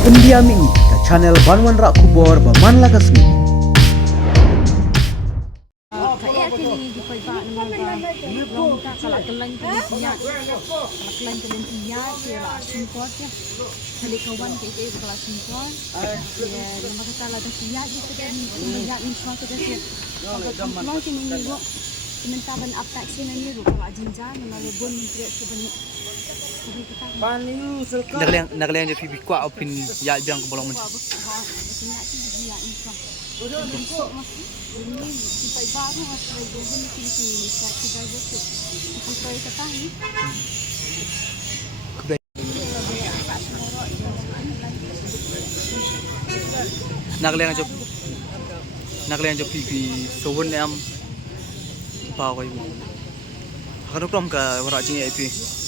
Pendiam ini ke channel Banwan Rak Kubor Baman Lakasmi. Kaya kini di paiba naman long ta kala kelang kelintiya kala kelang kelintiya kira simpot ya kali kawan ke kala simpot ya nama kata la ta siya di kita ni ya ni suatu dia kalau kini ni go sementara aptak sini ni ru kala jinja nama lebon ni sebenarnya Nagalian je pipi kwa opin ya biang ke bolong men. Nagalian je pipi sowon am pa ko ibu. Akan ukram ka wara jinge ipi.